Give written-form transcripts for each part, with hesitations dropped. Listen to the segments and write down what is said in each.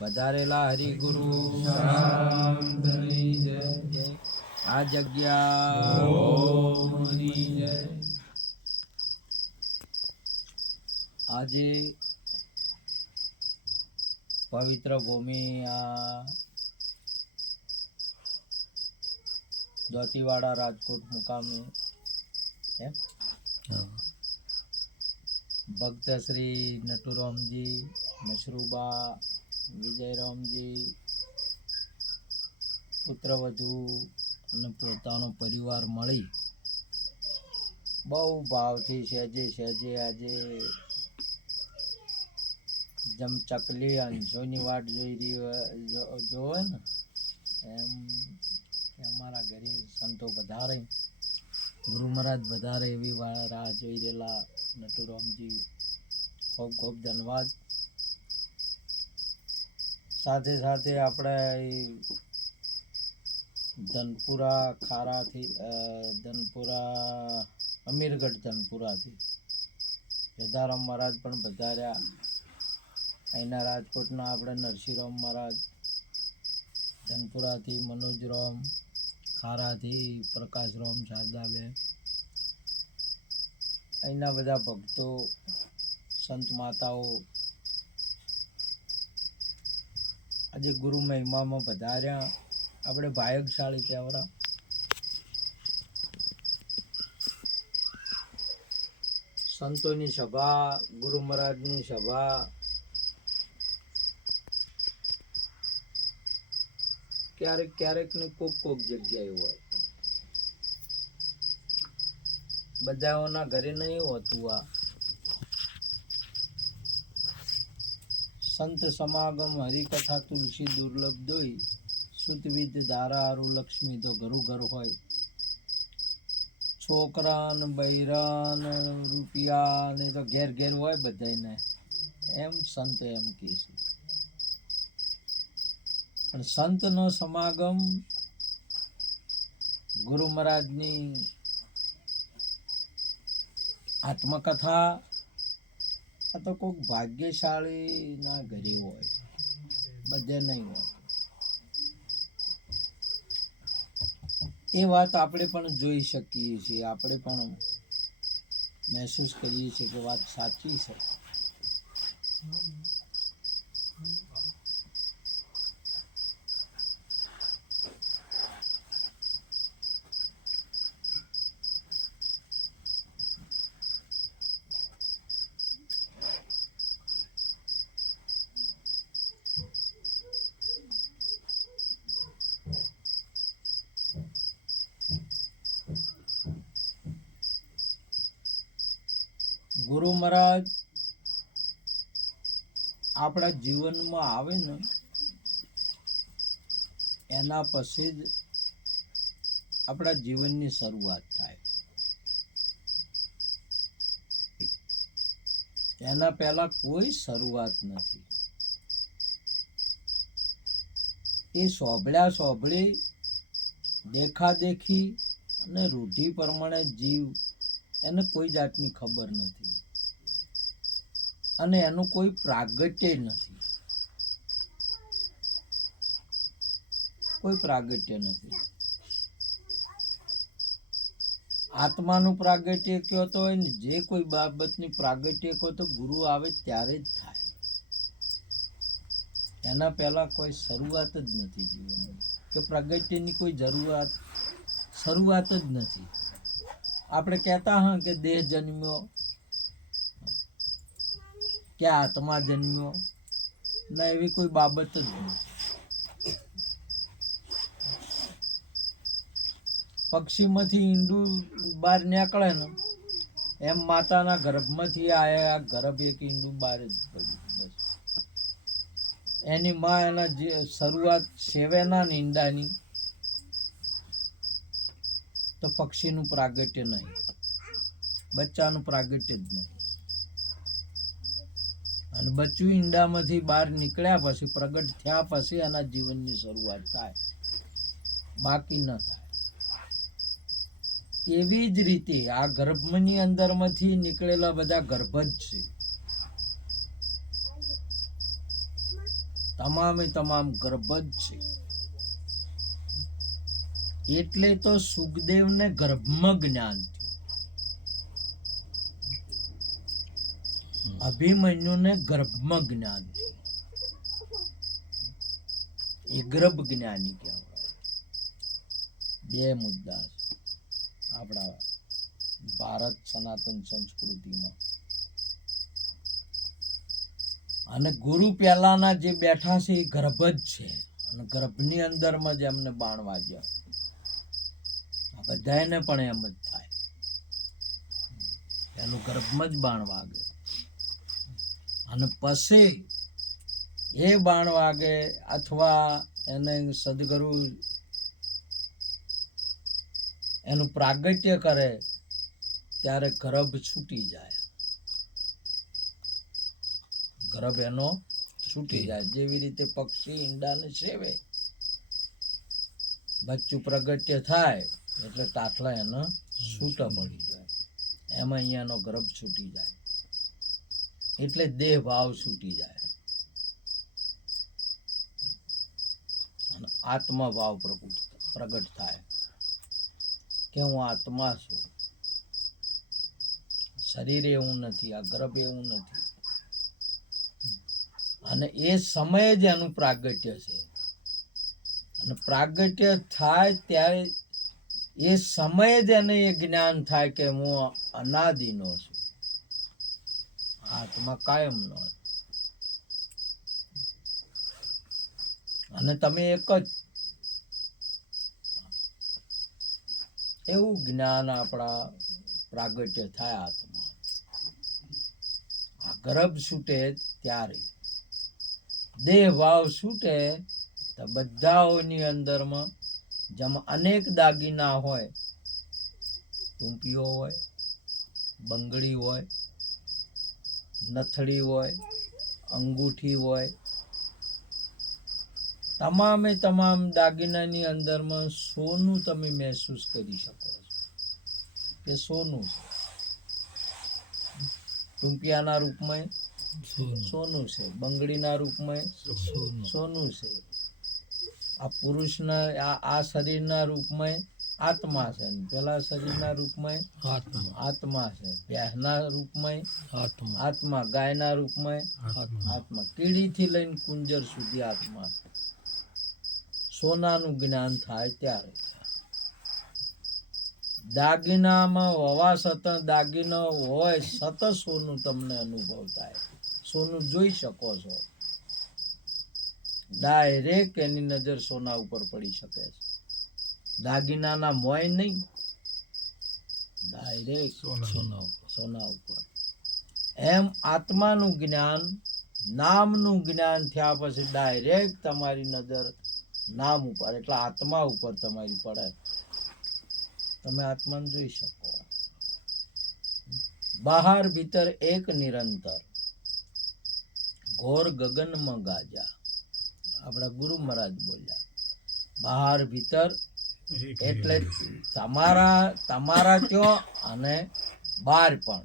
વધારેલા હરિગુરુ આ જગ્યા આજે પવિત્ર ભૂમિ આ દોતીવાડા રાજકોટ મુકામે ભક્ત શ્રી નટુરામજી, મશરૂબા, વિજયરામજી, પુત્રવધુ અને પોતાનો પરિવાર મળી બહુ ભાવથી સહેજે આજે જેમ ચકલી અંશોની વાટ જોવે ને એમ અમારા ઘરે સંતો વધારે, ગુરુ મહારાજ વધારે એવી રાહ જોઈ રહેલા નટુરામજી, ખૂબ ખૂબ ધન્યવાદ. સાથે સાથે આપણે ધનપુરા ખારાથી ધનપુરા અમીરગઢ ધનપુરાથી જોધારામ મહારાજ પણ પધાર્યા. અહીંના રાજકોટના આપણે નરસિંહરામ મહારાજ, ધનપુરાથી મનોજરામ, ખારાથી પ્રકાશરામ શારદાબેન, અહીંના બધા ભક્તો, સંત માતાઓ આજે ગુરુ મહિમામાં પધાર્યા. આપણે ભાયગશાળી કહેવરા. સંતોની સભા, ગુરુ મહારાજની સભા ક્યારેક ક્યારેક ને કોક જગ્યાએ હોય, બધાઓના ઘરે નહીં હોતું. આ સંત સમાગમ હરિકથા તુલસી દુર્લભ દોઈ, સુતવિદ ધારા હારું લક્ષ્મી તો ઘરું ઘર હોય. છોકરાન બૈરાન રૂપિયા ને તો ઘેર ઘેર હોય બધાને, એમ સંત એમ કહે છે. પણ સંતનો સમાગમ, ગુરુ મહારાજની આત્મકથા આ તો કોઈક ભાગ્યશાળી ના ઘરે હોય, બધે નહીં હોય. એ વાત આપણે પણ જોઈ શકીએ છીએ, આપણે પણ મહેસૂસ કરીએ છીએ કે વાત સાચી છે. ગુરુ મહારાજ આપણા જીવનમાં આવે ને એના પછી જ આપણા જીવનની શરૂઆત થાય. એના પહેલા કોઈ શરૂઆત નથી. એ સોંભળી દેખાદેખી અને રૂઢિ પ્રમાણે જીવ, એને કોઈ જાતની ખબર નથી અને એનું કોઈ પ્રાગટ્ય નથી. કોઈ પ્રાગટ્ય નથી. આત્માનું પ્રાગટ્ય કહો તો હોય ને, જે કોઈ બાબતની પ્રાગટ્ય કહો તો ગુરુ આવે ત્યારે જ થાય. એના પહેલા કોઈ શરૂઆત જ નથી જીવનની, કે પ્રાગટ્યની કોઈ શરૂઆત જ નથી. આપણે કહેતા હા કે દેહ જન્મ્યો કે આત્મા જન્મ્યો, ના એવી કોઈ બાબત જ નથી. પક્ષીમાંથી ઈંડું બહાર નીકળે ને એમ માતાના ગર્ભમાંથી આ ગર્ભ એક ઈંડું બહાર જ પડ્યું. બસ એની માં એના જે શરૂઆત સેવેના ને ઈંડાની, તો પક્ષીનું પ્રાગટ્ય નહીં, બચ્ચાનું પ્રાગટ્ય જ નહીં. અને બચ્ચું ઈંડામાંથી બહાર નીકળ્યા પછી, પ્રગટ થયા પછી એના જીવનની શરૂઆત થાય, બાકી ન થાય. એવી જ રીતે આ ગર્ભની અંદરમાંથી નીકળેલા બધા ગર્ભ જ છે. તમામે તમામ ગર્ભ જ છે. એટલે તો સુખદેવને ગર્ભમાં જ્ઞાન થયું, અભિમન્યુને ગર્ભમાં જ્ઞાન થયું. એ ગર્ભ જ્ઞાની કહેવાય. બે મુદ્દા છે આપણા ભારત સનાતન સંસ્કૃતિમાં. અને ગુરુ પહેલાના જે બેઠા છે એ ગર્ભ જ છે, અને ગર્ભની અંદરમાં જ એમને બાણ વાગ્યા. આ બધાને પણ એમ જ થાય, એનું ગર્ભમાં જ બાણ વાગે. અને પછી એ બાણ વાગે અથવા એને સદગુરુ એનું પ્રાગટ્ય કરે ત્યારે ગર્ભ છૂટી જાય. ગર્ભ એનો છૂટી જાય. જેવી રીતે પક્ષી ઈંડાને સેવે, બચ્ચું પ્રગટ્ય થાય એટલે ટાટલા એનો છૂટા પડી જાય, એમાં અહીંયાનો ગર્ભ છૂટી જાય. એટલે દેહ ભાવ છૂટી જાય અને આત્મા ભાવ પ્રગટ થાય કે હું આત્મા છું, શરીર એવું નથી, આ ગર્ભ એવું નથી. અને એ સમયે જ એનું પ્રાગટ્ય છે. અને પ્રાગટ્ય થાય ત્યારે એ સમયે જ એને એ જ્ઞાન થાય કે હું અનાદિનો છું, આત્મા કાયમનો. અને તમે એક જ એવું જ્ઞાન આપણા પ્રાગટ્ય થાય આત્મા. આ ગર્ભ છૂટે ત્યારે, દેહ ભાવ છૂટે તો બધાઓની અંદરમાં જેમ અનેક દાગીના હોય, ટૂંપીઓ હોય, બંગડી હોય, નથડી હોય, અંગૂઠી હોય, તમામે તમામ દાગીનાની અંદરમાં સોનું તમે મહેસૂસ કરી શકો છો કે સોનું છે. ટૂંપિયાના રૂપમાં સોનું છે, બંગડીના રૂપમાં સોનું છે. આ પુરુષના આ શરીરના રૂપમાં આત્મા છે, પેલા શરીરના રૂપમાં આત્મા છે, ભેંસના રૂપમાં આત્મા, ગાયના રૂપમાં આત્મા, કીડીથી લઈને કુંજર સુધી આત્મા છે. સોનાનું જ્ઞાન થાય ત્યારે. દાગીનામાં હોવા છતાં દાગીનો હોય સતત સોનું તમને અનુભવ થાય, સોનું જોઈ શકો છો. ડાયરેક્ટ એની નજર સોના ઉપર પડી શકે છે. દાગીનાના મોય નહીં, ડાયરેક્ટ સોના ઉપર. એમ આત્માનું જ્ઞાન, નામનું જ્ઞાન થયા પછી ડાયરેક્ટ તમારી નજર નામ ઉપર એટલે આત્મા ઉપર તમારી પડે, તમે આત્માને જોઈ શકો. બહાર ભીતર એક નિરંતર, ઘોર ગગનમાં ગાજા. આપણા ગુરુ મહારાજ બોલ્યા, બહાર ભીતર એટલે તમારા ત્યાં અને બહાર પણ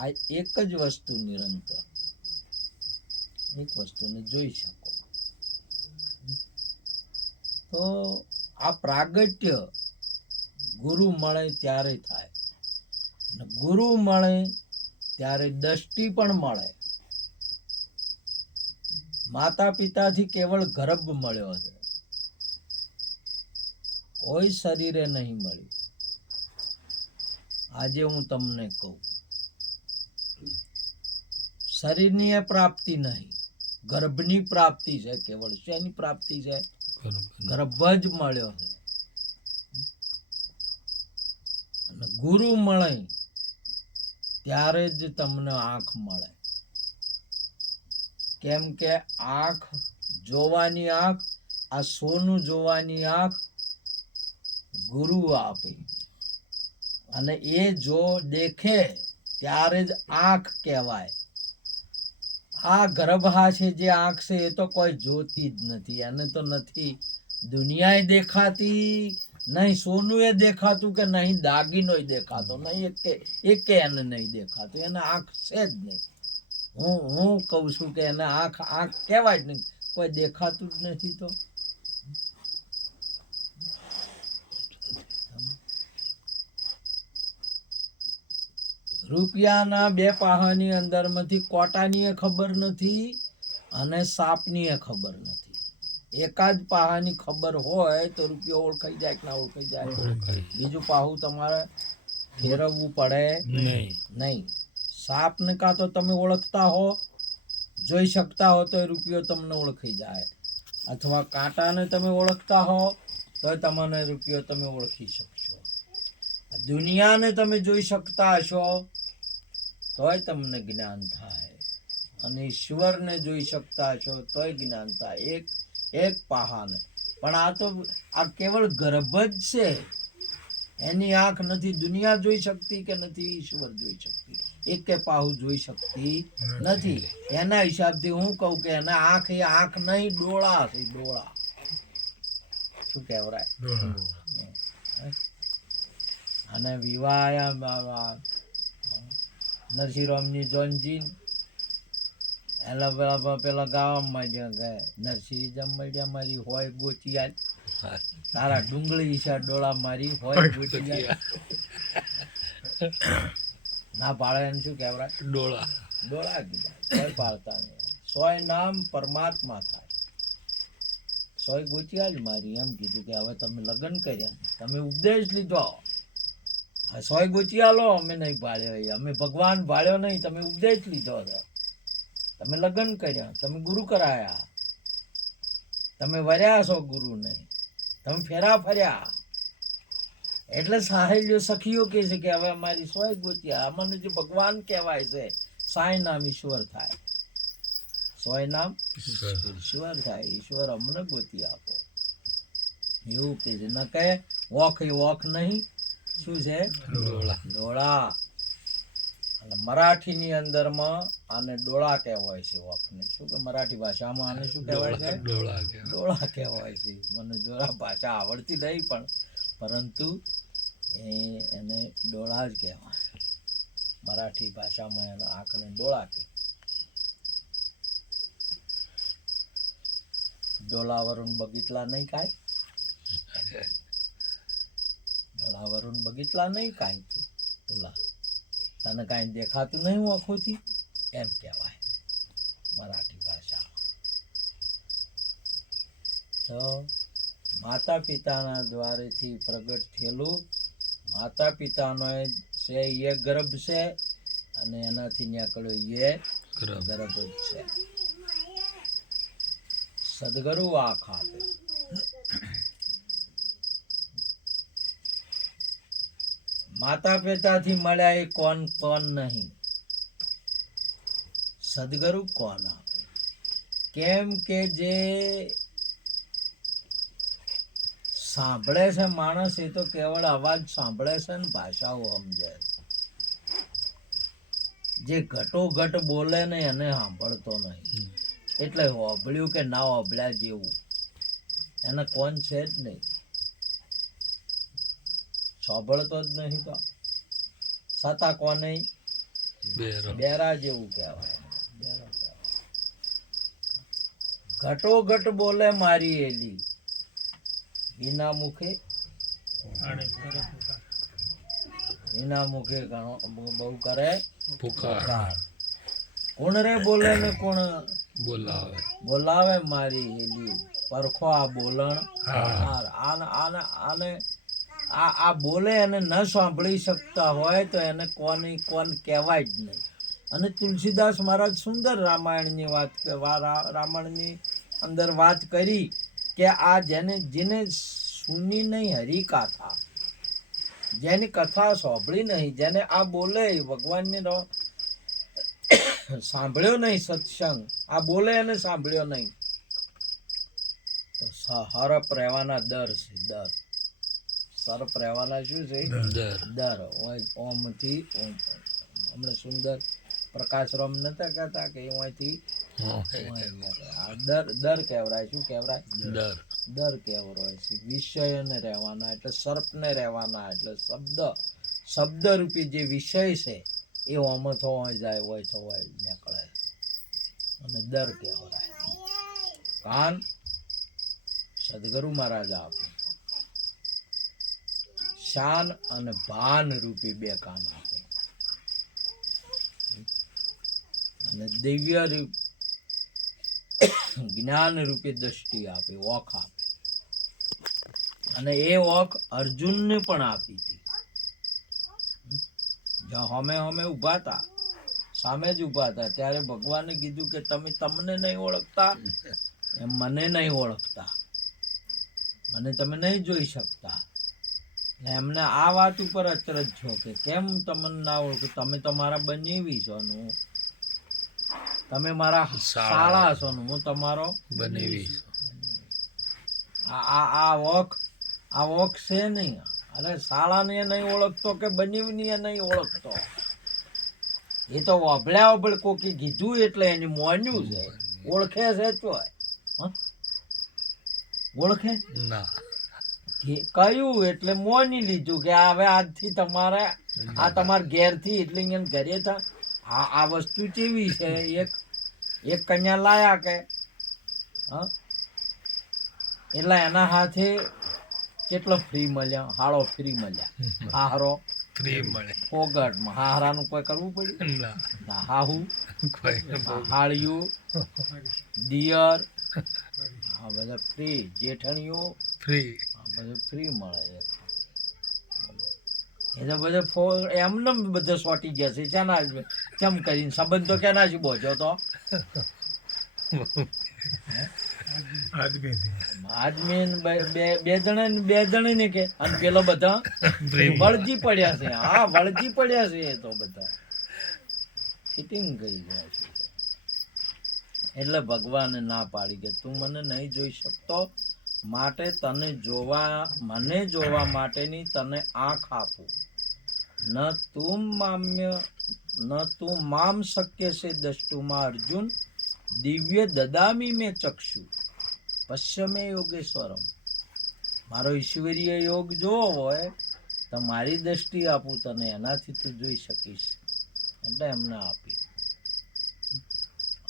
આ એક જ વસ્તુ નિરંતર, એક વસ્તુને જોઈ શકો. તો આ પ્રાગટ્ય ગુરુ મળે ત્યારે થાય. ગુરુ મળે ત્યારે દ્રષ્ટિ પણ મળે. માતા પિતાથી કેવળ ગર્ભ મળ્યો છે, કોઈ શરીરે નહીં મળ્યું. આજે હું તમને કહું, શરીરની એ પ્રાપ્તિ નહીં, ગર્ભની પ્રાપ્તિ છે. કેવળ શેની પ્રાપ્તિ છે? ગર્ભ જ મળ્યો છે. અને ગુરુ મળે ત્યારે જ તમને આંખ મળે. કેમ કે આંખ જોવાની આંખ, આ સોનું જોવાની આંખ ગુરુ આપે. અને એ જો દેખે ત્યારે જ આંખ કહેવાય. આ ગર્ભા છે જે આંખ છે એ તો કોઈ જોતી જ નથી, એને તો નથી દુનિયાએ દેખાતી, નહીં સોનું એ દેખાતું, કે નહીં દાગીનો દેખાતો, નહીં એક એને નહીં દેખાતું. એને આંખ છે જ નહીં. હું કહું છું કે એને આંખ કહેવાય જ નહીં. કોઈ દેખાતું જ નથી તો રૂપિયાના બે પાહાની અંદરમાંથી કોટાની ખબર નથી અને સાપની ખબર નથી. એકાદ પાહાની ખબર હોય તો રૂપિયો ઓળખાઈ જાય કે ના ઓળખાઈ જાય. બીજું પાહું તમારે ફેરવવું પડે નહીં. સાપને કાં તો તમે ઓળખતા હો, જોઈ શકતા હો તો એ રૂપિયો તમને ઓળખાઈ જાય, અથવા કાંટાને તમે ઓળખતા હો તો તમને રૂપિયો તમે ઓળખી શકશો. દુનિયાને તમે જોઈ શકતા હશો તોય તમને જ્ઞાન થાય, અને ઈશ્વરને જોઈ શકતા હશો તોય જ્ઞાન થાય. એક પાહાને પણ આ કેવળ ગર્ભ જ છે. એની આંખ નથી દુનિયા જોઈ શકતી કે નથી ઈશ્વર જોઈ શકતી. એક કે પાહુ જોઈ શકતી નથી. એના હિસાબથી હું કહું કે એના આંખ એ આંખ નહીં, ડોળા છે, ડોળા. શું કહેવાય? અને વિવાહ નરસિંહરામની જોનજી પેલા ગાવામાં ગયા નરસિંહ જમડિયા મારી હોય ગોચિયા તારા ડુંગળી ઈશા ડોળા મારી હોય ગોચિયા ના પાડે એને શું કહેવાય? ડોળા. ડોળા કીધા કોઈ પાડતા નહીં. સોય નામ પરમાત્મા થાય, સોય ગોચિયા જ મારી એમ કીધું કે હવે તમે લગ્ન કર્યા, તમે ઉપદેશ લીધો, સોય ગોચિયા લો. અમે નહીં ભાળ્યો, અમે ભગવાન ભાળ્યો નહીં, તમે ઉપદેશ લીધો છે, તમે લગ્ન કર્યા, તમે ગુરુ કરાયા, તમે વર્યા છો ગુરુને, તમે ફેરા ફર્યા. એટલે સાહેલીઓ સખીઓ કહે છે કે હવે અમારી સોય ગોત્યા. અમને જે ભગવાન કહેવાય છે, સાંઈ નામ ઈશ્વર થાય, સોય નામ ઈશ્વર થાય. ઈશ્વર અમને ગોતી આપો એવું કે છે. ન કહે વોખ એ વોખ નહીં, શું છે? ડોળા. અને મરાઠીની અંદરમાં આને ડોળા કહેવાય છે. વોખને શું કે મરાઠી ભાષામાં આને શું કહેવાય છે? ડોળા કહેવાય છે. મને જોરા ભાષા આવડતી નહીં, પણ પરંતુ એને ડોળા જ કહેવાય. મરાઠી ભાષામાં એના આંખને ડોળા કહે. डोलावरून बघितला नाही काय, डोलावरून बघितला नाही काय तुला, તને કાંઈ દેખાતું નહીં આંખોથી, એમ કહેવાય મરાઠી ભાષામાં. તો માતા પિતાના દ્વારેથી પ્રગટ થયેલું, માતા પિતાનો છે એ ગર્ભ છે, અને એનાથી નીકળ્યો એ ગર્ભ જ છે. સદગુરુ આંખ આપે. માતા પિતાથી મળ્યા એ કોણ કોણ નહીં, સદગુરુ કોણ આપે? કેમ કે જે સાંભળે છે માણસ, એ તો કેવળ અવાજ સાંભળે છે ને ભાષાઓ સમજે. જે ઘટોઘટ બોલે ને એને સાંભળતો નહીં. એટલે હોભળ્યું કે ના હોભળ્યા જેવું, એને કોણ છે જ નહીં, સાંભળતો જ નહીં. તો છતાં કોને બેરા જેવું કહેવાય. ઘટોઘટ બોલે મારી એલી, વિના મુખે બહુ કરે પુકાર. કોણ રે બોલે ને કોણ બોલાવે મારી હેલી, પરખો આ બોલણ. આને આ બોલે અને ન સાંભળી શકતા હોય તો એને કોણ કહેવાય જ નહીં. અને તુલસીદાસ મહારાજ સુંદર રામાયણની રામાયણની અંદર વાત કરી કે આ જેને સુની નહીં હરી કથા, જેની કથા સાંભળી નહીં, જેને આ બોલે ભગવાનની સાંભળ્યો નહીં સત્સંગ, આ બોલે અને સાંભળ્યો નહીં, તો હરપ રહેવાના દર છે. દર સરપ રહેવાના શું છે? દર. ઓમથી હમણાં સુંદર પ્રકાશરામ નતા કહેતા કે અહીંથી દર કહેવાય. શું કહેવાય? દર કહેવાય છે. વિષયને રહેવાના એટલે સર્પને રહેવાના એટલે શબ્દ રૂપી જે વિષય છે એ ઓમાં થવાય જાય હોય નીકળે, અને દર કહેવાય. કાન સદગુરુ મહારાજ આપે. શાન અને ભાન રૂપી બે કાન આપે અને દિવ્ય જ્ઞાન રૂપી દ્રષ્ટિ આપે, ઓખ આપે. અને એ ઓખ અર્જુનને પણ આપી હતી. હમે ઉભા હતા, સામે જ ઉભા હતા, ત્યારે ભગવાને કીધું કે તમે તમને નહીં ઓળખતા એમ મને નહીં ઓળખતા, મને તમે નહીં જોઈ શકતા. એમને આ વાત ઉપર અચરજ છો કે કેમ તમને ના ઓળખો, તમે તો મારા બનેવી છો ને તમે મારા શાળા છો ને હું તમારો બનેવી. આ વોક છે નહીં. અરે શાળાને નહીં ઓળખતો કે બનેવીને નહીં ઓળખતો, એ તો વભળ્યા કોકી કીધું એટલે એની મોન્યું છે. ઓળખે છે ચોય ઓળખે ના, કયું એટલે મોની લીધું કે હવે આજથી તમારે આ તમારા ઘેરથી એટલે અહીંયા ઘરે આ વસ્તુ કેવી છે. એક કન્યા લાયા કે એટલે એના હાથે કેટલો ફ્રી મળ્યા, હાળો ફ્રી મળ્યા. હારો ફ્રી મળે ફોગટમાં, હારાનું કોઈ કરવું પડ્યું ના. હાહુ હાળિયું દિયર આ બધા ફ્રી, જેઠણીઓ ફ્રી, બધું ફ્રી મળે. એ તો બધો એમને બધો સોટી ગયા છે. શેના કેમ કરીને સંબંધ તો કેના જ બોજો તો આદમી બે જણા ને કે અને પેલો બધા વળજી પડ્યા છે. હા વળજી પડ્યા છે. એ તો બધા ફિટિંગ કરી ગયા છે. એટલે ભગવાને ના પાડી કે તું મને નહીં જોઈ શકતો, માટે તને મને જોવા માટેની તને આંખ આપું. ન તું મામ શક્ય છે દષ્ટુમાં અર્જુન, દિવ્ય દદામી મેં ચક્ષુ પશ્ચમે યોગેશ્વરમ. મારો ઈશ્વરીય યોગ જોવો હોય તો મારી દ્રષ્ટિ આપું તને, એનાથી તું જોઈ શકીશ. એટલે એમને આપી.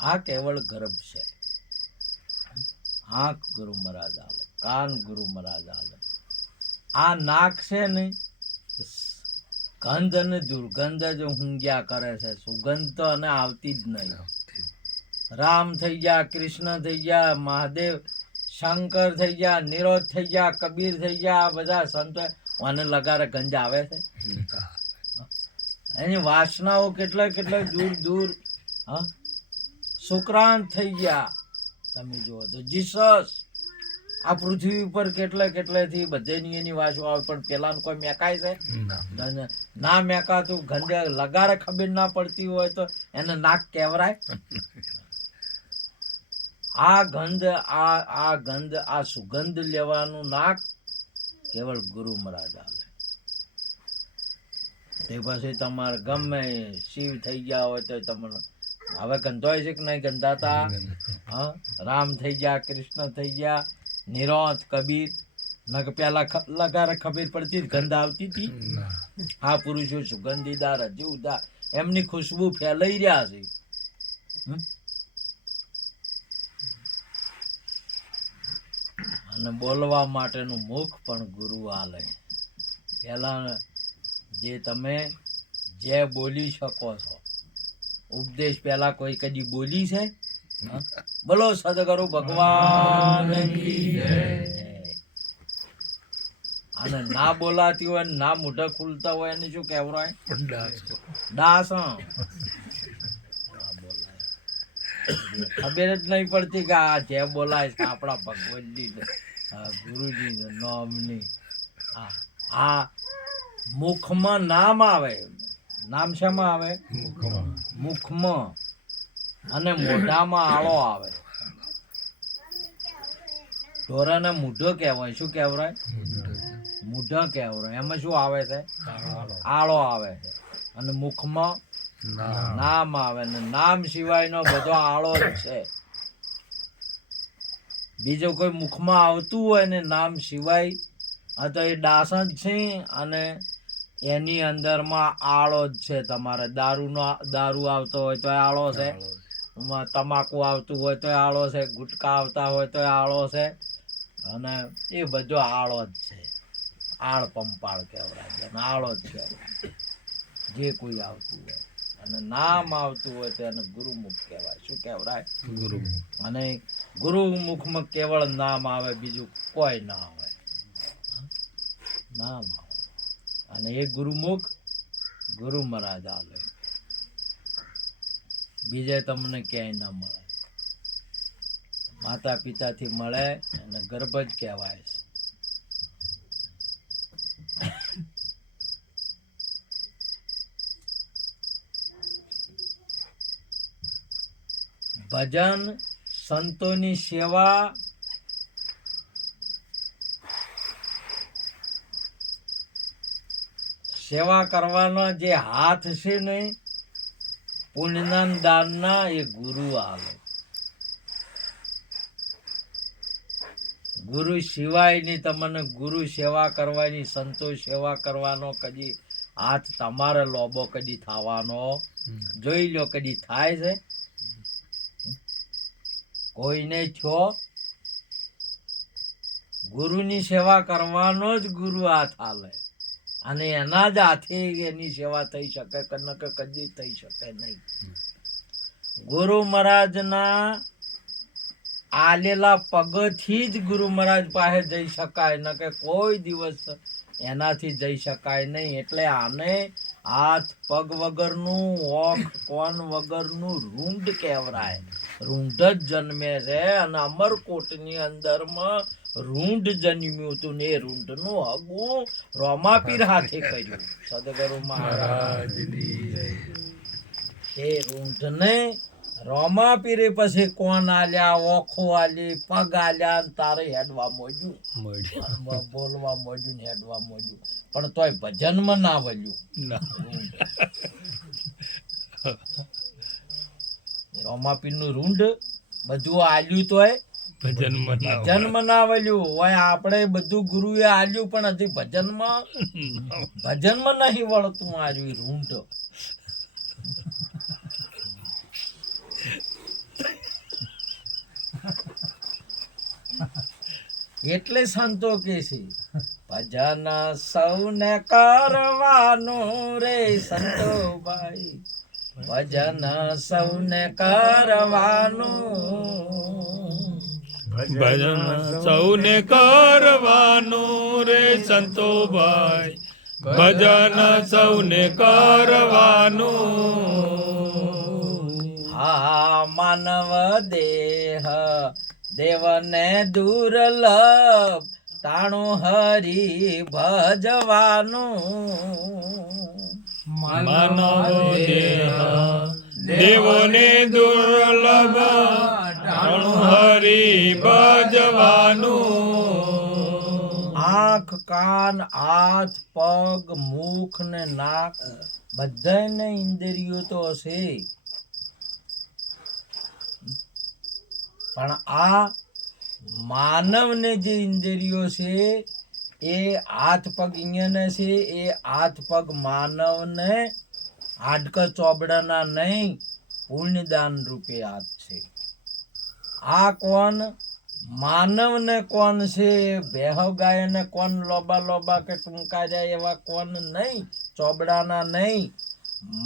આ કેવળ ગર્ભ છે. આંખ ગુરુ મહારાજ આલે, કાન ગુરુ મહારાજ આલે. આ નાક છે ને ગંધ અને દુર્ગંધ જ ઊંઘ્યા કરે છે, સુગંધ તો અને આવતી જ નહીં. રામ થઈ ગયા, કૃષ્ણ થઈ ગયા, મહાદેવ શંકર થઈ ગયા, નિરોધ થઈ ગયા, કબીર થઈ ગયા, બધા સંતો અને લગારે ગંજ આવે છે. એની વાસનાઓ કેટલા દૂર સુક્રાંત થઈ ગયા. તમે જુઓ તો જીસસ આ પૃથ્વી ઉપર કેટલેથી બધેની એની વાસો આવે, પણ પેલા કોઈ મેકાય છે ના મેકાતું. ગંદે લગારે ખબર ના પડતી હોય તો એને નાક કેવરાય. આ ગંધ આ સુગંધ લેવાનું નાક કેવળ ગુરુ મહારાજ આલે. તે પછી તમારે ગમે શિવ થઈ ગયા હોય તો તમને હવે ગંધોય છે કે નહીં ગંધાતા? રામ થઈ ગયા, કૃષ્ણ થઈ ગયા, નિરોધ, કબીર નક પેલા લગારે ખબર પડતી ગંધ આવતી હતી. આ પુરુષો સુગંધીદાર હજુદાર એમની ખુશ્બુ ફેલાઈ રહ્યા છે. અને બોલવા માટેનું મુખ પણ ગુરુ આલે. પેલા જે તમે જે બોલી શકો છો, ઉપદેશ પેલા કોઈ કદી બોલી છે? બોલો સદગુરુ ભગવાન કી જય. અને ના બોલાતી હોય, ના મોઢા ખુલતા હોય એને શું કહેવાય? ડાસ. ખબર જ નહીં પડતી કે આ જે બોલાય છે આપણા ભગવતજી ગુરુજી નામની. આ મુખમાં નામ આવે. નામ શેમાં આવે? મુખમાં. અને મોઢામાં આળો આવે. ઢોરાને મૂઢો કહેવાય. શું કહેવાય? મૂઢો કહેવાય. એમાં શું આવે છે? આળો આવે છે. અને મુખમાં નામ આવે. ને નામ સિવાયનો બધો આળો જ છે. બીજો કોઈ મુખમાં આવતું હોય ને નામ સિવાય આ તો એ ડાસ જ છે. અને એની અંદરમાં આળો જ છે. તમારે દારૂ આવતો હોય તો આળો છે. તમાકુ આવતું હોય તો આળો છે, ગુટકા આવતા હોય તો આળો છે, અને એ બધો આળો જ છે. આળ પંપાળ કહેવાય, આળો જ કહેવાય જે કોઈ આવતું હોય. અને નામ આવતું હોય તો એને ગુરુમુખ કહેવાય. શું કહેવાય? ગુરુમુખ. અને ગુરુમુખમાં કેવળ નામ આવે, બીજું કોઈ ના આવે, નામ આવે. અને એ ગુરુમુખ ગુરુ મહારાજ આવે, બીજે તમને ક્યાંય ન મળે. માતા પિતાથી મળે અને ગર્ભ જ કહેવાય છે. ભજન, સંતોની સેવા, સેવા કરવાના જે હાથ છે ને, પુણ્યના દાનના, એ ગુરુ આવે. ગુરુ સિવાયની તમને ગુરુ સેવા કરવાની, સંતો સેવા કરવાનો કદી હાથ તમારે લોબો કદી થવાનો જોઈ લો, કદી થાય છે? કોઈને છો? ગુરુની સેવા કરવાનો જ ગુરુ હાથ હાલે, અને એના જ હાથે એની સેવા થઈ શકે કે ન કે કદી થઈ શકે નહીં. ગુરુ મહારાજના આલેલા પગથી જ ગુરુ મહારાજ પાસે જઈ શકાય, ન કે કોઈ દિવસ એનાથી જઈ શકાય નહીં. એટલે આને હાથ પગ વગરનું, ઓખ કોન વગરનું રૂંઢ કહેવાય. રૂંઢ જ જન્મે છે, અને અમરકોટની અંદરમાં રૂંઢ જન્મ્યું હતું ને એ રૂંઢનું હગું રોમાપીર હાથે કર્યું. સદગુરુ મહારાજની એ રૂંઢને રોમાપીરે પછી કોણ આલ્યા, ઓખો આલી, પગ આલ્યા, તારે હેડવા મોજ્યું, બોલવા મોજ્યું ને હેડવા મોજ્યું, પણ તોય ભજનમાં ના વળ્યું. રોમાપીર નું રૂંઢ બધું આલ્યું તોય ભજનમાં ના વળ્યું હોય. આપણે બધું ગુરુએ આલ્યું પણ હજી ભજનમાં નહીં વળતું આવ્યું રૂંઢ. એટલે સંતો કે છે ભજન સૌને કરવાનું રે સંતો ભાઈ, ભજન સૌને કરવાનું, ભજન સૌને કરવાનું રે સંતો ભાઈ, ભજન સૌને કરવાનું. હા માનવ દેહ દેવને દુર્લભ, તાણું હરી ભજવાનું. માનવ દેહ દેવોને દુર્લભ, તાણું હરી ભજવાનું. આંખ કાન હાથ પગ મુખ ને નાક બધાને ઇન્દ્રિયો તો હશે, પણ આ માનવને જે ઇન્દ્રિયો છે એ હાથ પગ અહીંયા છે. એ હાથ પગ માનવને હાડક ચોબડાના નહીં, પુણ્યદાન રૂપે હાથ છે. આ કોણ માનવને કોણ છે? બેહ ગાયને કોણ લોબા લોબા કે ટૂંકાર્યા એવા કોણ નહીં, ચોબડાના નહીં.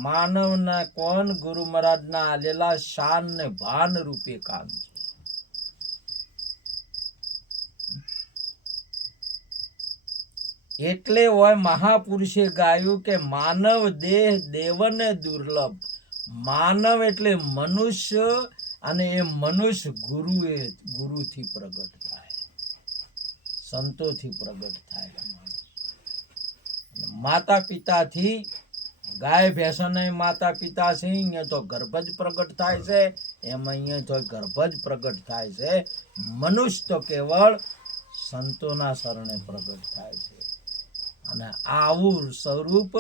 માનવના કોણ ગુરુ મહારાજના આલેલા શાન ને ભાન રૂપે કામ છે. એટલે હોય મહાપુરુષે ગાયું કે માનવ દેહ દેવને દુર્લભ. માનવ એટલે મનુષ્ય, અને એ મનુષ્ય ગુરુથી પ્રગટ થાય, સંતોથી પ્રગટ થાય. માતા પિતાથી, ગાય ભેંસોને માતા પિતા છે, અહીંયા તો ગર્ભ જ પ્રગટ થાય છે, એમ અહીંયા તો ગર્ભ જ પ્રગટ થાય છે. મનુષ્ય તો કેવળ સંતોના શરણે પ્રગટ થાય છે, અને આવું સ્વરૂપ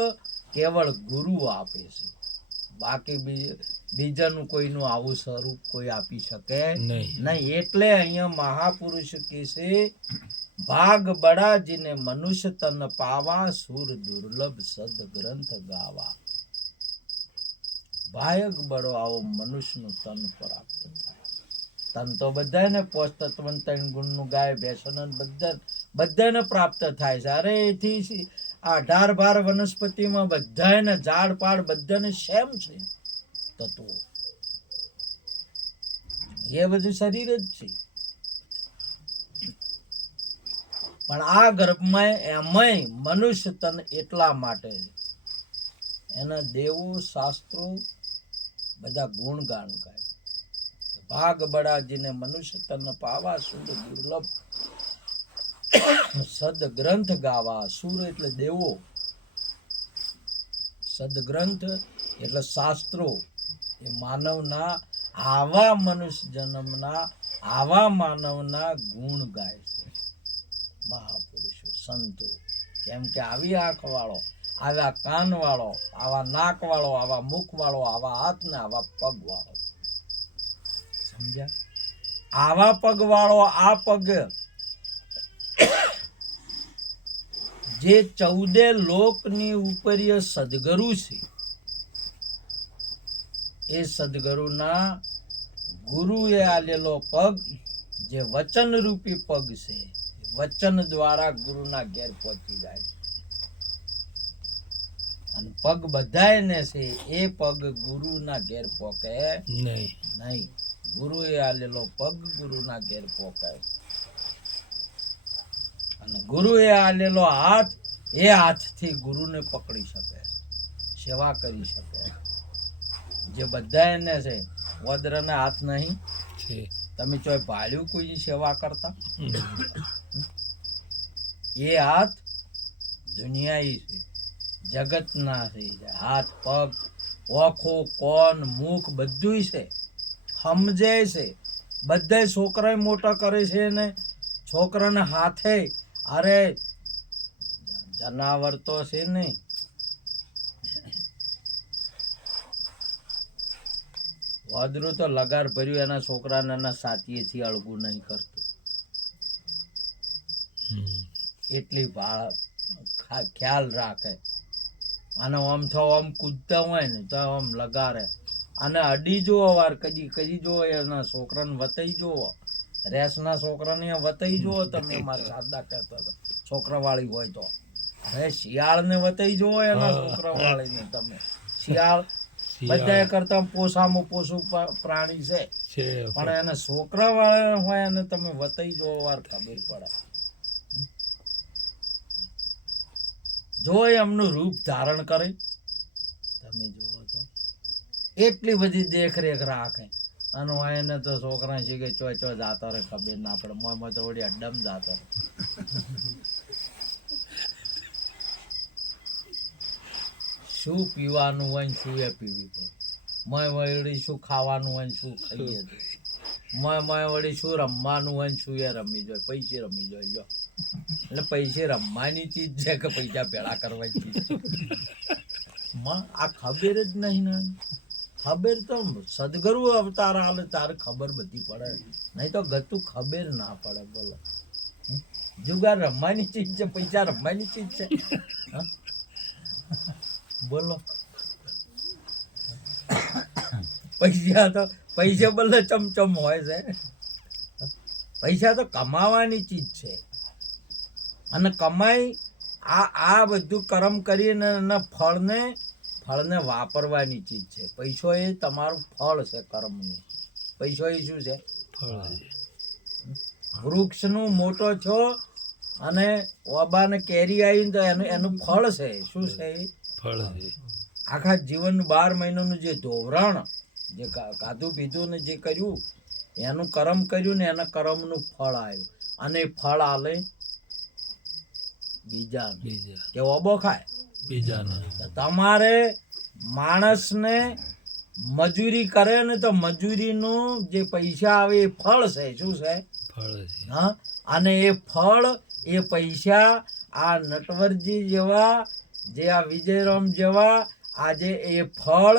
કેવળ ગુરુ આપે છે. બાકી બીજાનું કોઈનું આવું સ્વરૂપ કોઈ આપી શકે નહીં. એટલે અહીંયા મહાપુરુષ કે છે ભાગ બડાજીને મનુષ્ય તન પાવા, સુર દુર્લભ સદ ગ્રંથ ગાવા. ભાયક બળો આવો મનુષ્યનું તન પ્રાપ્ત થાય. તન તો બધાને પોષ તત્વ 3 ગુણનું ગાય ભેંસોને બધાને પ્રાપ્ત થાય છે. અરે એથી આ 18-12 વનસ્પતિમાં બધાને ઝાડ પાડ બધાને સેમ છે તત્વો. એ બધું શરીર જ છે. પણ આ ગર્ભમાં એમાંય મનુષ્ય તન એટલા માટે એના દેવો શાસ્ત્રો બધા ગુણગાન ગાય. ભાગ બળાજીને મનુષ્ય તન પાવા સુર દુર્લભ સદગ્રંથ ગાવા. સુર એટલે દેવો, સદગ્રંથ એટલે શાસ્ત્રો. એ માનવના આવા મનુષ્ય જન્મના આવા માનવના ગુણ ગાય છે મહાપુરુષો સંતો. કેમ કે આવી આંખ વાળો, આવા કાન વાળો, આવા નાક વાળો, આવા મુખ વાળો, આવા હાથ ને આવા પગ વાળો, સમજ્યા? આવા પગ વાળો આ પગ જે 14 લોકની ઉપર સદગુરુ છે, એ સદગુરુના ગુરુએ આલેલો પગ જે વચન રૂપી પગ છે, વચન દ્વારા ગુરુના ઘેર પહોંચી જાય. અને પગ બધાયને છે એ પગ ગુરુના ઘેર પહોંચે નહીં. ગુરુએ આલેલો પગ ગુરુના ઘેર પહોંચાય. અને ગુરુએ આલેલો હાથ એ હાથથી ગુરુને પકડી શકે, સેવા કરી શકે. જે બધાયને છે વદ્રને હાથ નહીં. તમે ચોય ભાળ્યું કોઈની સેવા કરતા? એ હાથ દુનિયાઈ છે, જગતના છે. હાથ પગ ઓખો કોન મુખ બધું છે, સમજે છે. બધા છોકરા મોટા કરે છે ને છોકરાને હાથે. અરે જનાવર તો છે નહીં. વાદરું તો લગાર ભર્યું એના છોકરાને એના સાતીએથી અળગું નહીં કરતું. એટલી ખ્યાલ રાખે. અને આમ તો આમ કૂદતા હોય ને તો આમ લગારે. અને અડી જોવો વાર કદી જોવો એના છોકરાને વતાઈ જોવો. રેસના છોકરાને વતાઈ જોવો તમે. મારા દાદા કહેતા હતા છોકરા વાળી હોય તો. હવે શિયાળને વતાઈ જોવો એના છોકરા વાળીને તમે. શિયાળ બધા કરતા પોસામાં પોસું પ્રાણી છે, પણ એને છોકરા વાળા હોય એને તમે વતાઈ જોવો વાર ખબર પડે. જો એમનું રૂપ ધારણ કરે તમે જુઓ તો એટલી બધી દેખરેખ રાખે. અને એને તો છોકરા છે કે ચો જાતો રે ખબર ના પડે. મોંમાં તો વળી અડ્ડમ જાતો રે. શું પીવાનું હોય ને શું એ પીવી પડે. મોય વળી શું ખાવાનું હોય ને શું ખાઈએ. મોય વળી શું રમવાનું હોય ને શું એ રમી જાય. પૈસે રમી જાય. જો એટલે પૈસે રમવાની ચીજ છે કે પૈસા ભેળા કરવાની ચીજ છે? આ ખબર જ નહીં ને. ખબર તો સદગુરુ અવતાર આલે તારે ખબર બધી પડે, નહીં તો ગતું ખબર ના પડે. બોલો જુગાર રમવાની ચીજ છે, પૈસા રમવાની ચીજ છે? બોલો પૈસા બોલે ચમચમ હોય છે. પૈસા તો કમાવાની ચીજ છે. અને કમાઈ આ બધું કર્મ કરીને એના ફળને વાપરવાની ચીજ છે. પૈસો એ તમારું ફળ છે કર્મનું. પૈસો એ શું છે? ફળ. વૃક્ષનું મોટો છો અને ઓબાને કેરી આવી તો એનું ફળ છે. શું છે? ફળ. આખા જીવન 12 મહિનાનું જે ધોરણ, જે ખાધું પીધું ને જે કર્યું એનું કર્મ કર્યું ને એના કર્મનું ફળ આવ્યું. અને એ ફળ આલે બીજા કે ઓબો ખાય બીજાના. તમારે માણસને મજૂરી કરે ને તો મજૂરીનું જે પૈસા આવે એ ફળ છે. શું છે? ફળ. હા. અને એ ફળ એ પૈસા આ નટવરજી જેવા, જે આ વિજયરામ જેવા આજે એ ફળ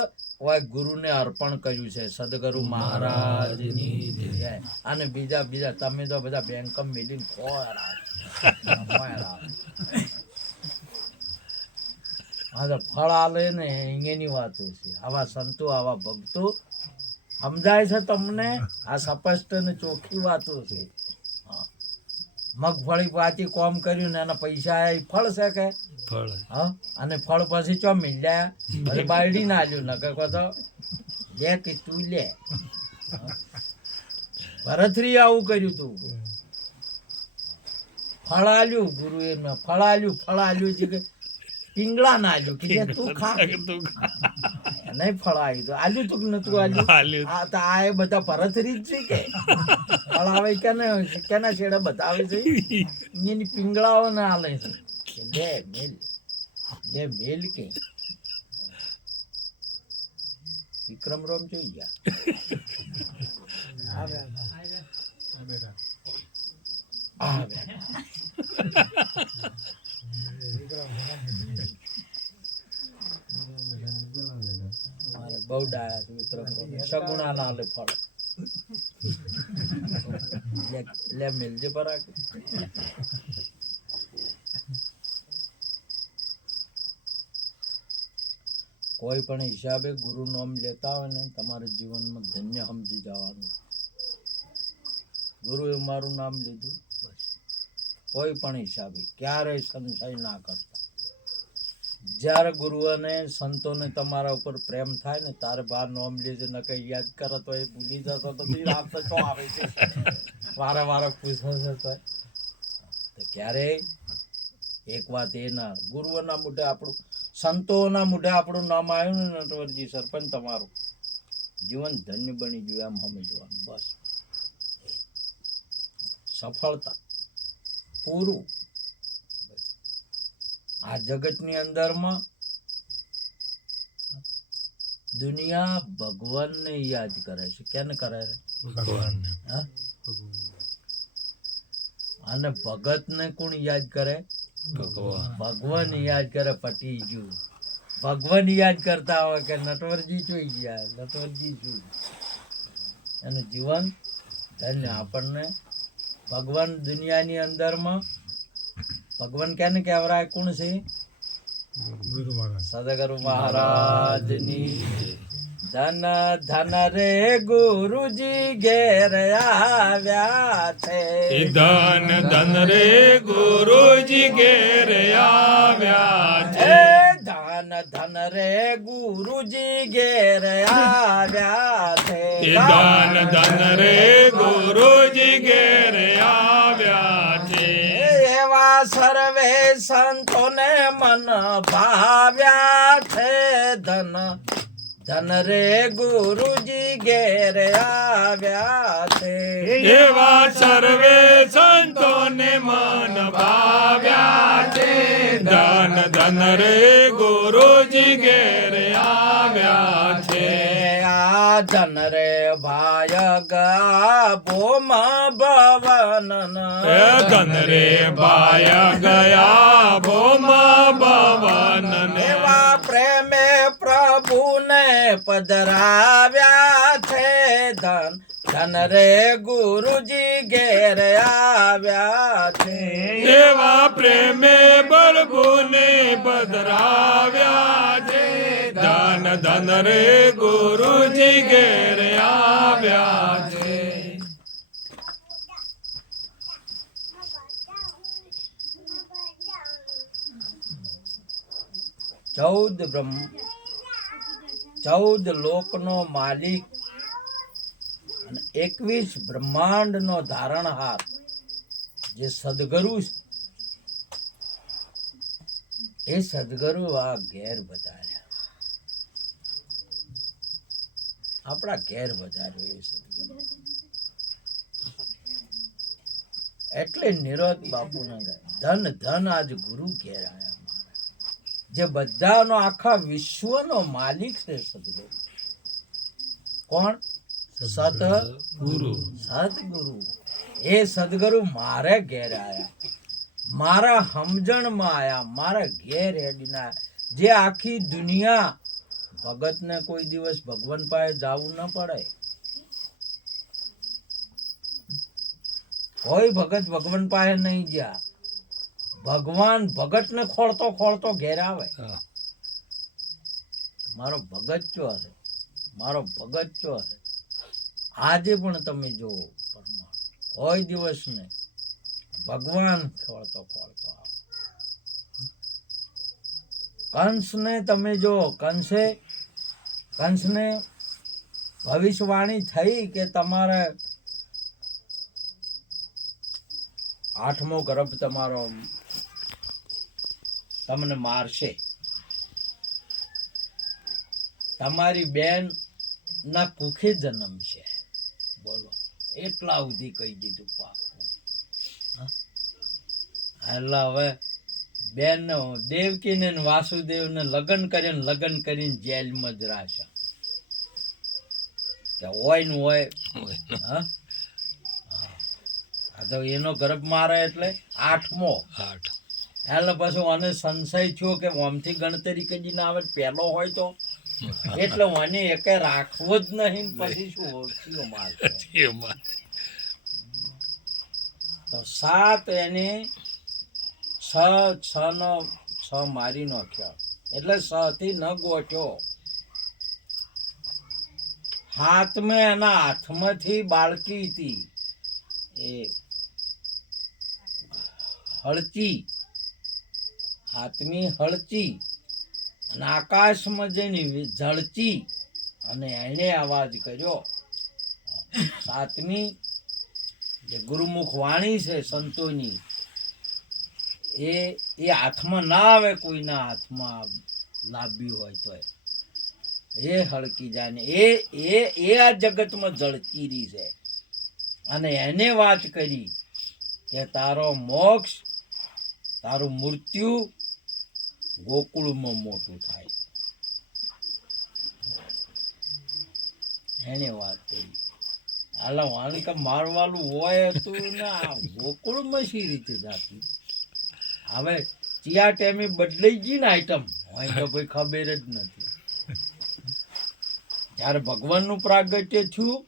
ગુરુને અર્પણ કર્યું છે. સદગુરુ મહારાજની જય. અને બીજા તમે તો બધા બેંકમ મિલીને હા તો ફળ આલે ને એની વાતો છે. આવા સંતો આવા ભક્તો સમજાય છે તમને? આ સ્પષ્ટ ને ચોખ્ખી વાતો છે. હા. મગફળી પાછી કોમ કર્યું ને એના પૈસા આયા, ઈ ફળ છે કે? ફળ હા. અને ફળ પછી ચો મિલ્યા પછી બાયડી ના આલ્યું ન કે તો લે કે તું લે. હા. ભરતરી આવું કર્યું તું. ફળ આલ્યું ગુરુએ ન ફળ આલ્યું છે કે પિંગળા ના આલ્યું કે લે તું ખા. એને ફળ આવ્યું તો આલ્યું તું કે નતું આલ્યું? આ તો આ એ બધા ભરતરી જ છે કે ફળ આવે કેના છેડે બતાવે છે એની પિંગળાઓ ને આલે છે કે લે મેલ કે વિક્રમ રોમ જોઈ ગયા. મારે બહુ ડાયા છે વિક્રમ રોમ. સગુણા ના આલે ફળ. લે મેલજે પરાગ. કોઈ પણ હિસાબે ગુરુ નામ લેતા હોય ને તમારા જીવનમાં ધન્ય સમજી જવાનું. ગુરુએ મારું નામ લીધું બસ. કોઈ પણ હિસાબે ક્યારેય સંશય ના કરતા. જ્યારે ગુરુઓને સંતોને તમારા ઉપર પ્રેમ થાય ને તારે બહાર નામ લેજે, ન કઈ યાદ કરો તો એ ભૂલી જતો તો રાત તો શું આવે છે વારે પૂછો છે તો ક્યારેય એક વાત એ ના, ગુરુઓના મોઢે આપણું, સંતોના મોઢે આપણું નામ આવ્યું ને નટવરજી સરપંચ તમારું જીવન ધન્ય બની ગયું એમ સમજવાનું બસ. સફળતા પૂરું. આ જગતની અંદરમાં દુનિયા ભગવાનને યાદ કરે છે. કેને કરે છે? ભગવાન. હા. અને ભગતને કોણ યાદ કરે? ભગવાન. ભગવાન યાદ કરે. પટી ગયું. ભગવાન યાદ કરતા હોય કે નટવરજી જોઈ ગયા, નટવરજી શું એનું જીવન ધન્ય. આપણને ભગવાન દુનિયાની અંદરમાં ભગવાન કેને કહેવાય? કોણ છે? સદગુરુ મહારાજની. ધન ધન રે ગુરુજી ઘેર આવ્યા છે. ધન રે ગુરુજી ઘેર આવ્યા છે. ધન રે ગુરુજી ઘેર આવ્યા છે. ધન રે ગુરુજી ઘેર આવ્યા છે. એવા સર્વે સંતોને મન ભાવ્યા છે. ધન રે ગુરુજી ઘેર આવ્યા છે. એવા સર્વે સંતોને મન ભાવ્યા છે. ધન રે ગુરુજી ઘેર આવ્યા છે. આ ધન રે ભાય ગયા ભોમ ભવન. ધન રે ભાય ગયા ભોમ ભવન. એવા પ્રેમે પ્રભુને પધરાવ્યા છે. ધન રે ગુરુજી ઘેર આવ્યા છે. એવા પ્રેમે પ્રભુને પધરાવ્યા છે. ધન રે ગુરુજી ઘેર આવ્યા છે. ચૌદ લોકનો માલિક અને 21 બ્રહ્માંડનો ધારણહાર જે સદગુરુ છે, એ સદગુરુ આ ઘેર બધાર્યા. આપણા ઘેર બધાર્યો એ સદગુરુ. એટલે નિરોધ બાપુ ના ગાય ધન ધન આજ ગુરુ ઘેર આવ્યા. જે બધાનો આખા વિશ્વનો માલિક છે સદગુરુ. કોણ? સદગુરુ. સદગુરુ. એ સદગુરુ મારે ઘેર આયા, મારા સમજણમાં આયા, મારા ઘેર હેડીને આયા. જે આખી દુનિયા ભગતને કોઈ દિવસ ભગવાન પાસે જવું ન પડે. કોઈ ભગત ભગવાન પાસે નહીં ગયા. ભગવાન ભગતને ખોળતો ખોળતો ઘેર આવે. મારો ભગત ચો હશે, મારો ભગત ચો હશે. આજે પણ તમે જો પરમાણ કોઈ દિવસ ને ભગવાન ખોળતો ખોળતો આવે. કંસને તમે જો, કંસને ભવિષ્યવાણી થઈ કે તમારે 8મો ગર્ભ તમારો તમને મારશે. તમારી બેન ના કુખે જન્મ છે. બોલો, એટલા સુધી કહી દીધું પાકું. એટલે હવે બેન દેવકીને ને વાસુદેવને લગ્ન કરીને જેલમાં જ રાખશે. કે હોય ને હોય. હા, તો એનો ગર્ભ મારે એટલે 8મો. એટલે પછી મને સંશય થયો કે ઓમથી ગણતરી કદી ના આવે, પહેલો હોય તો એટલે મને એકે રાખવો જ નહીં. પછી શું ઓછીઓ માર તો 7 એને 6 મારી નાખ્યો. એટલે 6 થી ન ગોઠ્યો. હાથમાં એના હાથમાંથી બાળકી હતી એ હળચી, હાથમી હળચી અને આકાશમાં જઈને ઝળચી અને એને અવાજ કર્યો. 7મી જે ગુરુમુખ વાણી છે સંતોની, એ હાથમાં ના આવે, કોઈના હાથમાં લાવ્યું હોય તો એ હળકી જાય ને એ આ જગતમાં ઝળકી રહી છે. અને એને વાત કરી કે તારો મોક્ષ, તારું મૃત્યુ ગોકુળમાં મોટું થાય. એને વાત કરી. હાલ વાણી કે મારવાલું હોય તો ના, ગોકુળમાં શી રીતે જાતી. હવે ચિયા ટાઈમે બદલાઈ ગઈ ને આઈટમ હોય તો ભાઈ ખબર જ નથી. જયારે ભગવાનનું પ્રાગટ્ય થયું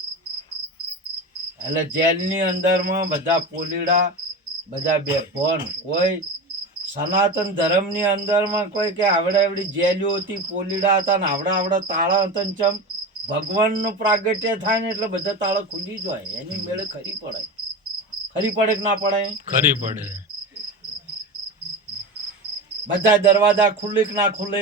એટલે જેલની અંદરમાં બધા પોલીડા, બધા બેભોન. કોઈ સનાતન ધર્મની અંદરમાં કોઈ કે આવડી જેલીઓ હતી, પોલીડા હતા ને આવડા તાળા હતા ને ચમ ભગવાનનું પ્રાગટ્ય થાય ને એટલે બધા તાળા ખુલી જ હોય. એની મેળે ખરી પડે કે ના પડે? ખરી પડે. બધા દરવાજા ખુલ્લે કે ના ખુલ્લે?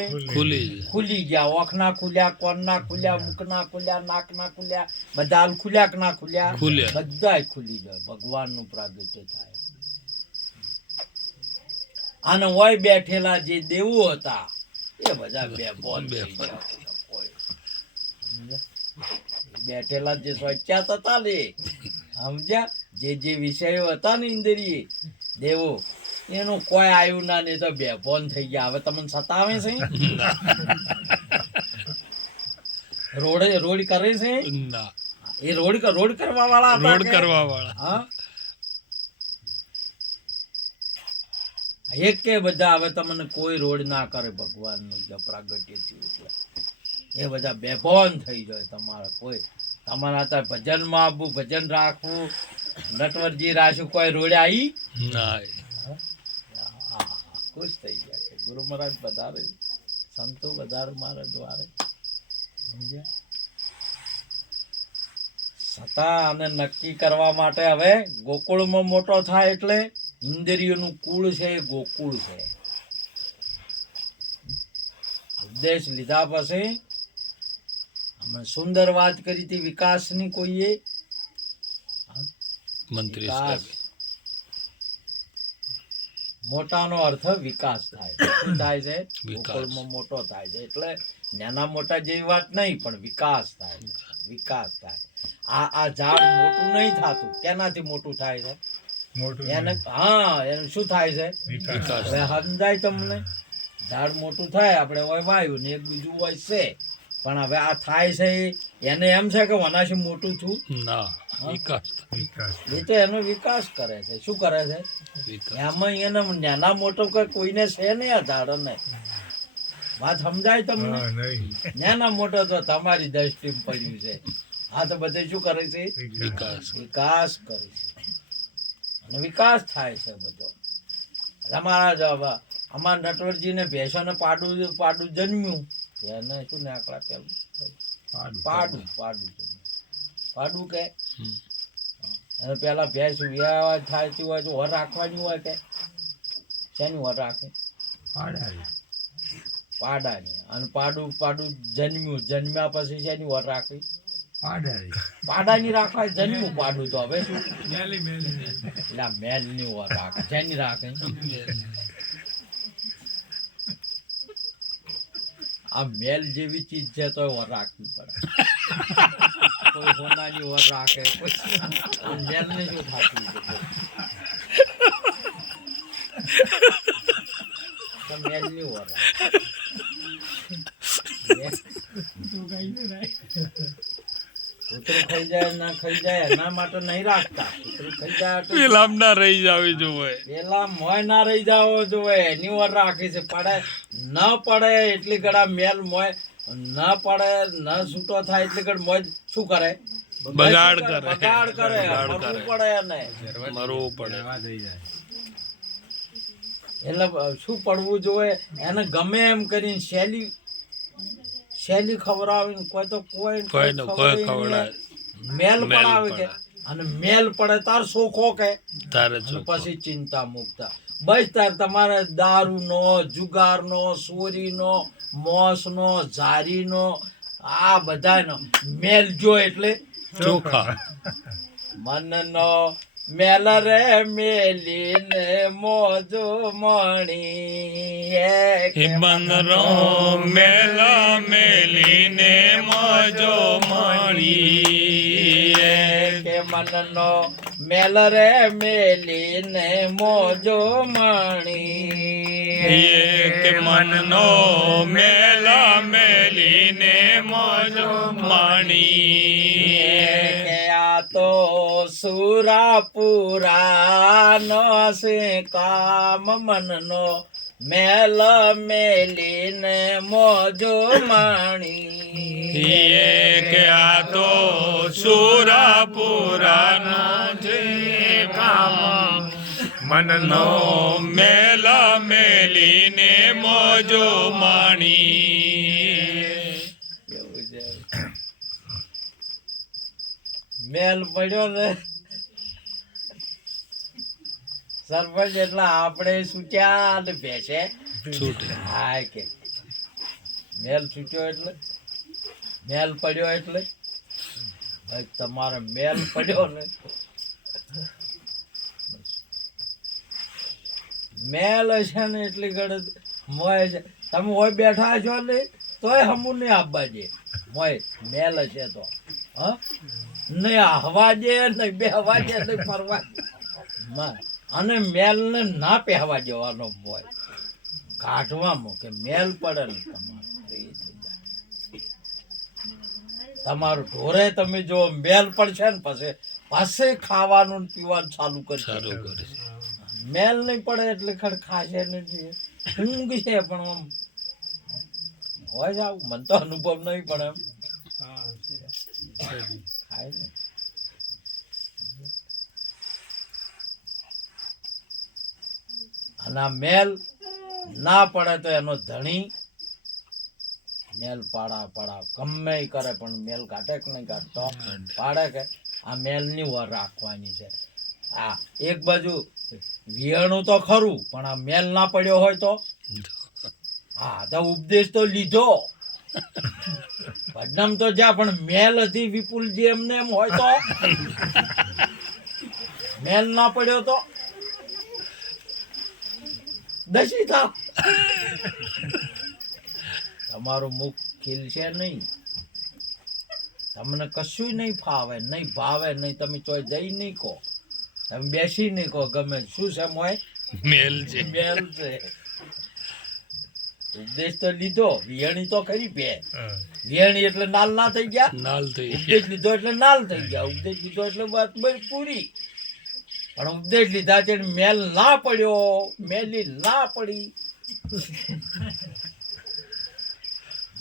ખુલી ગયા. ઓખ ના ખુલ્યા, કોન ના ખુલ્યા, મુખ ના ખુલ્યા, નાક ના ખુલ્યા, બધા હાલ ખુલ્યા કે ના ખુલ્યા? બધા ખુલી જાય. ભગવાન નું પ્રાગટ્ય થાય. અને હોય બેઠેલા જે દેવો હતા એ બધા બેભોન થઈ ગયા. બેઠેલા જે સ્વચ્છાત હતા ને, સમજ્યા, જે વિષયો હતા ને ઇન્દ્રિય દેવો, એનું કોઈ આવ્યું ના, ને તો બેભોન થઈ ગયા. હવે તમને સતાવે છે? રોડ કરે છે એ રોડ કરવા વાળા. હા, એક કે બધા હવે તમને કોઈ રોડ ના કરે. ભગવાન નું પ્રાગટ્ય થયું એટલે એ બધા બેભોન થઈ જાય. તમારે કોઈ તમારા ત્યાં ભજનમાં આવવું, ભજન રાખવું, નટવરજી રાખ્યું, કોઈ રોડે આવી ખુશ થઈ ગયા કે ગુરુ મહારાજ વધારે, સંતો વધારે મારા દ્વારે. સમજ્યા? છતાં આને નક્કી કરવા માટે હવે ગોકુળમાં મોટો થાય એટલે ઇન્દ્રિયોનું કુળ છે એ ગોકુળ છે. ઉપદેશ લીધા પછી અમે સુંદર વાત કરી હતી વિકાસની. કોઈએ મંત્રી મોટાનો અર્થ વિકાસ થાય. શું થાય છે? ગોકુળમાં મોટો થાય છે એટલે નાના મોટા જેવી વાત નહીં, પણ વિકાસ થાય. વિકાસ થાય. આ ઝાડ મોટું નહીં થતું. કેનાથી મોટું થાય છે? એને એનું શું થાય છે? વિકાસ. હવે સમજાય તમને? ઝાડ મોટું થાય, આપણે હોય વાયુ ને એક બીજું હોય છે, પણ હવે આ થાય છે એને એમ છે કે વનાશી મોટું છું ના, વિકાસ. એ તો એનો વિકાસ કરે છે. શું કરે છે? એમાં એને નાના મોટો કોઈને છે નહીં. આ ઝાડને વાત સમજાય તમને? નાના મોટો તો તમારી દ્રષ્ટિમાં પડ્યું છે. આ તો બધે શું કરે છે? વિકાસ કરે છે. અને વિકાસ થાય છે બધો. અમારા નટવરજીને ભેંસોને પાડું જન્મ્યું એને શું નાકડા પેલું પાડું પાડું પાડું કે હમ. અને પેલા ભેંસ વ્યાવા થાતી હોય તો વર રાખવાની હોય કે શેની વર રાખે પાડાની અને પાડું પાડું જન્મ્યા પછી શેની વર રાખવી પાડાની રાખવા જન્મ્યું પાડું તો હવે શું એટલે મેલની વર રાખે શેની રાખે આ મેલ જેવી ચીજ છે તો વર રાખવી પડે કોઈ હોનાની વર રાખે કોઈ મેલ ને શું થાતું છે મેલની વર રાખે કૂતરું ખાઈ જાય ના ખાઈ જાય એના માટે નહીં રાખતા કૂતરું ખાઈ જાય તો પેલા ના રહી જાવી જોવે પેલા મોય ના રહી જાવો જોઈએ એની વાર રાખી છે પડે ન પડે એટલી ઘડા મેલ મોય ન પડે ન છૂટો થાય એટલી ઘડ મોય શું કરે બગાડ કરે. બગાડ કરે બગાડ મરવું કરે. પડે એને મરવું પડે એટલે શું પડવું જોઈએ એને ગમે એમ કરીને શૈલી ખવડાવીને કોઈ તો કોઈ કોઈ ને કોઈ ખવડાવે. મેલ મેલ પડાવે કે પડે. અને મેલ પડે તાર સોખો કે તારે અને ચોખ્ખો. પછી ચિંતા મુકતા બસ તાર તમારે દારૂનો જુગારનો ચોરીનો મોસનો ઝારીનો આ બધાનો મેલ જો એટલે ચોખા મનનો મેલ રે મેલીને મોજો મણી હિમંગરો મેલા મેલીને મોજો મણી કે મનનો મેલ રે મેલીને મોજો મણી કે મનનો મેલા મેલીને મોજો માણી કે આ તો સુરાપુરા નો છે કામ મનનો મેલ મેલીને મોજો માણી કે આ તો સુરાપુરાનો જે કામ મનનો મેલા મેલીને મોજો માણી એવું છે. મેલ પડ્યો ને સરપંચ એટલે આપણે છૂટ્યા ને ભેંસે છૂટે હાય કે મેલ છૂટ્યો એટલે મેલ પડ્યો એટલે ભાઈ તમારે મેલ પડ્યો ને મેલ હશે ને એટલી ઘડ મોય છે તમે હોય બેઠા છો ને તોય હમું નહીં આપવા દે મોય મેલ હશે તો હા નહીં હવા દે નહીં બેહવા દે નહીં ફરવા દે. અને મેલ ને ના પહેવા જવાનો મોય કાઢવામાં કે મેલ પડે ને તમારું ઢોરે તમે જો મેલ પડશે ને પછી ખાવાનું ને પીવાનું ચાલુ કરશે સારું કરે છે મેલ નહીં પડે એટલે ખડ ખાશે નથી ઊંઘ છે પણ આમ હોય જ આવું મને તો અનુભવ નહીં પણ એમ ખાય ને અને આ મેલ ના પડે તો એનો ધણી મેલ પાડા ગમે ઈ કરે પણ મેલ કાઢે કે નહીં કાઢતો પાડે કે આ મેલની વર રાખવાની છે આ એક બાજુ વિયાણું તો ખરું પણ આ મેલ ના પડ્યો હોય તો હા તો ઉપદેશ તો લીધો બદનામ તો જા પણ મેલ હતી વિપુલજી એમને એમ હોય તો મેલ ના પડ્યો તો દસી થાવ તમારું મુખ ખીલશે નહીં તમને કશું નહીં ફાવે નહીં ભાવે નહીં તમે ચોય જઈ નહીં કહો તમે બેસી નહીં કહો ગમે શું છે મોય મેલ છે મેલ છે ઉપદેશ તો લીધો વિયણી તો ખરી બે વિયણી એટલે નાલ ના થઈ ગયા નાલ થઈ ઉપદેશ લીધો એટલે નાલ થઈ ગયા ઉપદેશ લીધો એટલે વાત બધી પૂરી પણ ઉપદેશ લીધા છે મેલ ના પડ્યો મેલી ના પડી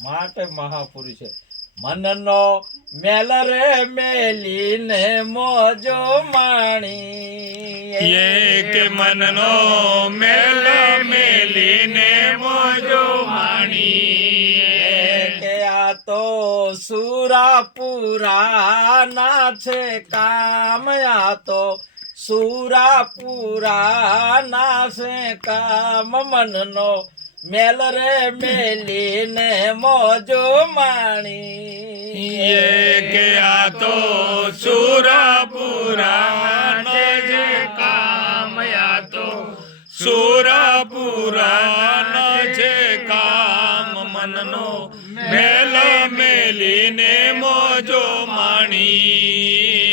માટે મહાપુરુષ છે મનનો મેલ રે મેલીને મોજો માણી કે મનનો મેલ મેલીને મોજો માણી તો સુરાપુરાના છે કામ આ તો સુરાપુરાના છે કામ મનનો મેલ રે મેલીને મોજો માણી એ કે આ તો સુરપુરાનો જે કામ આ તો સુરપુરાનો જે કામ મનનો મેલ મેલીને મોજો માણી